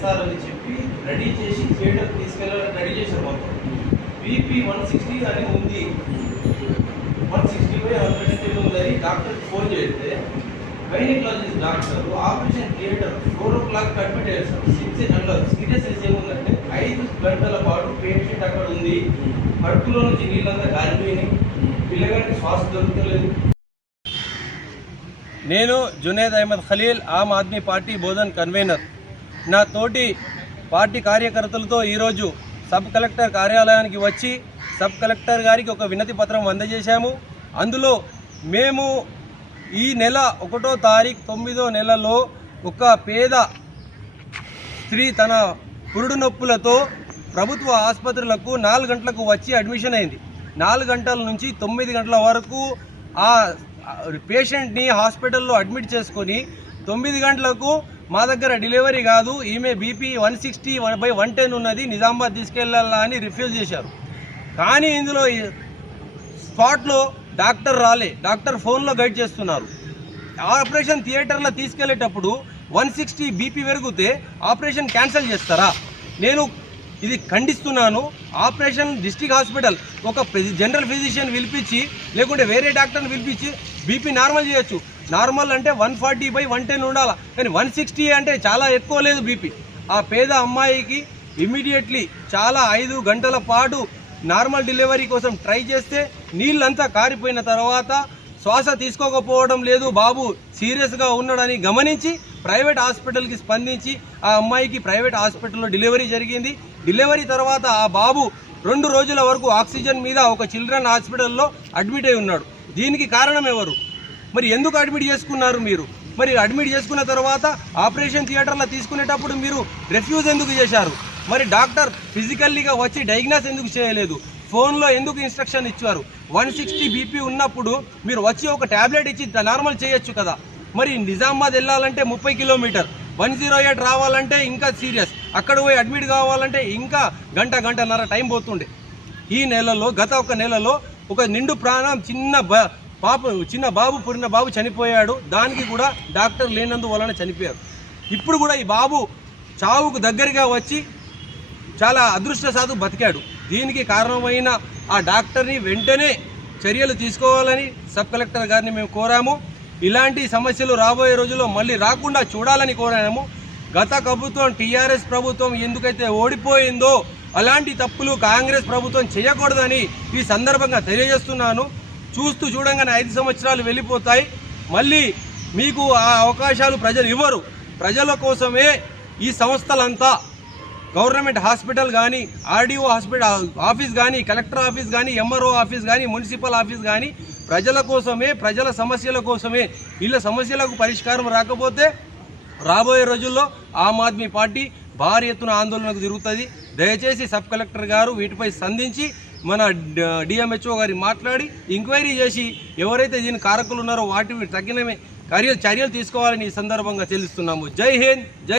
చేస్తారని చెప్పి రెడీ చేసి థియేటర్ తీసుకెళ్ళాలని రెడీ చేశారు మొత్తం. బీపీ వన్ సిక్స్టీ అని ఉంది. వన్ సిక్స్టీ బై హండ్రెడ్ ఉందని డాక్టర్కి ఫోన్ చేస్తే gynaecologist doctor operation theatre four o'clock admit అయ్యారు సార్. సిక్స్ అందులో సీరియస్ ఏముందంటే ఐదు గంటల పాటు పేషెంట్ అక్కడ ఉంది. కడుపులో నుంచి నీళ్ళంతా కాలిపోయినాయి పిల్లగాడికి శ్వాస దొరకలేదు. నేను జునేద్ అహ్మద్ ఖలీల్ ఆమ్ ఆద్మీ పార్టీ బోధన్ కన్వీనర్ నా తోటి పార్టీ కార్యకర్తలతో ఈరోజు సబ్ కలెక్టర్ కార్యాలయానికి వచ్చి సబ్ కలెక్టర్ గారికి ఒక వినతి పత్రం అందజేశాము. అందులో మేము ఈ నెల ఒకటో తారీఖు తొమ్మిదో నెలలో ఒక పేద స్త్రీ తన పురుడు నొప్పులతో ప్రభుత్వ ఆసుపత్రులకు నాలుగు గంటలకు వచ్చి అడ్మిషన్ అయింది. నాలుగు గంటల నుంచి తొమ్మిది గంటల వరకు ఆ పేషెంట్ని హాస్పిటల్లో అడ్మిట్ చేసుకొని తొమ్మిది గంటలకు మా దగ్గర డెలివరీ కాదు ఈమె BP one sixty one by one ten ఉన్నది నిజామాబాద్ తీసుకెళ్ళాలా అని రిఫ్యూజ్ చేశారు. కానీ ఇందులో స్పాట్లో డాక్టర్ రాలే డాక్టర్ ఫోన్లో గైడ్ చేస్తున్నారు. ఆపరేషన్ థియేటర్లో తీసుకెళ్ళేటప్పుడు వన్ సిక్స్టీ బీపీ పెరిగితే ఆపరేషన్ క్యాన్సిల్ చేస్తారా? నేను ఇది ఖండిస్తున్నాను. ఆపరేషన్ డిస్ట్రిక్ట్ హాస్పిటల్ ఒక ఫిజి- జనరల్ ఫిజిషియన్ పిలిపించి లేకుంటే వేరే డాక్టర్ని పిలిపించి బీపీ నార్మల్ చేయొచ్చు. నార్మల్ అంటే one forty by one ten ఉండాలి? కానీ వన్ సిక్స్టీ అంటే చాలా ఎక్కువ లేదు బీపీ. ఆ పేద అమ్మాయికి ఇమీడియట్లీ చాలా ఐదు గంటల పాటు నార్మల్ డెలివరీ కోసం ట్రై చేస్తే నీళ్ళంతా కారిపోయిన తర్వాత శ్వాస తీసుకోకపోవడం లేదు. బాబు సీరియస్గా ఉన్నాడని గమనించి ప్రైవేట్ హాస్పిటల్కి స్పందించి ఆ అమ్మాయికి ప్రైవేట్ హాస్పిటల్లో డెలివరీ జరిగింది. డెలివరీ తర్వాత ఆ బాబు రెండు రోజుల వరకు ఆక్సిజన్ మీద ఒక చిల్డ్రన్ హాస్పిటల్లో అడ్మిట్ అయి ఉన్నాడు. దీనికి కారణం ఎవరు? మరి ఎందుకు అడ్మిట్ చేసుకున్నారు మీరు? మరి అడ్మిట్ చేసుకున్న తర్వాత ఆపరేషన్ థియేటర్లో తీసుకునేటప్పుడు మీరు రెఫ్యూజ్ ఎందుకు చేశారు? మరి డాక్టర్ ఫిజికల్లీగా వచ్చి డయాగ్నోస్ ఎందుకు చేయలేదు? ఫోన్లో ఎందుకు ఇన్స్ట్రక్షన్ ఇచ్చారు? వన్ సిక్స్టీ బీపీ ఉన్నప్పుడు మీరు వచ్చి ఒక ట్యాబ్లెట్ ఇచ్చి నార్మల్ చేయొచ్చు కదా? మరి నిజామాబాద్ వెళ్ళాలంటే ముప్పై కిలోమీటర్. వన్ జీరో ఎయిట్ రావాలంటే ఇంకా సీరియస్. అక్కడ పోయి అడ్మిట్ కావాలంటే ఇంకా గంట గంటన్నర టైం పోతుండే. ఈ నెలలో గత ఒక నెలలో ఒక నిండు ప్రాణం చిన్న పాప చిన్న బాబు పురిన బాబు చనిపోయాడు. దానికి కూడా డాక్టర్ లేనందువలన చనిపోయారు. ఇప్పుడు కూడా ఈ బాబు చావుకు దగ్గరగా వచ్చి చాలా అదృష్టశాతు బతికాడు. దీనికి కారణమైన ఆ డాక్టర్ని వెంటనే చర్యలు తీసుకోవాలని సబ్ కలెక్టర్ గారిని మేము కోరాము. ఇలాంటి సమస్యలు రాబోయే రోజుల్లో మళ్ళీ రాకుండా చూడాలని కోరాము. గత ప్రభుత్వం టీఆర్ఎస్ ప్రభుత్వం ఎందుకైతే ఓడిపోయిందో అలాంటి తప్పులు కాంగ్రెస్ ప్రభుత్వం చేయకూడదని ఈ సందర్భంగా తెలియజేస్తున్నాను. చూస్తూ చూడంగానే ఐదు సంవత్సరాలు వెళ్ళిపోతాయి. మళ్ళీ మీకు ఆ అవకాశాలు ప్రజలు ఇవ్వరు. ప్రజల కోసమే ఈ సంస్థలంతా గవర్నమెంట్ హాస్పిటల్ కానీ ఆర్డీఓ హాస్పిటల్ ఆఫీస్ కానీ కలెక్టర్ ఆఫీస్ కానీ ఎంఆర్ఓ ఆఫీస్ కానీ మున్సిపల్ ఆఫీస్ కానీ ప్రజల కోసమే ప్రజల సమస్యల కోసమే వీళ్ళ సమస్యలకు పరిష్కారం రాకపోతే రాబోయే రోజుల్లో ఆమ్ ఆద్మీ పార్టీ భారీ ఎత్తున ఆందోళనకు తిరుగుతుంది. దయచేసి సబ్ కలెక్టర్ గారు వీటిపై స్పందించి మన డిఎంహెచ్ఓ గారి మాట్లాడి ఎంక్వైరీ చేసి ఎవరైతే దీని కారకులు ఉన్నారో వాటి తగిన చర్యలు చర్యలు తీసుకోవాలని ఈ సందర్భంగా తెలుస్తున్నాము. జై హింద్ జై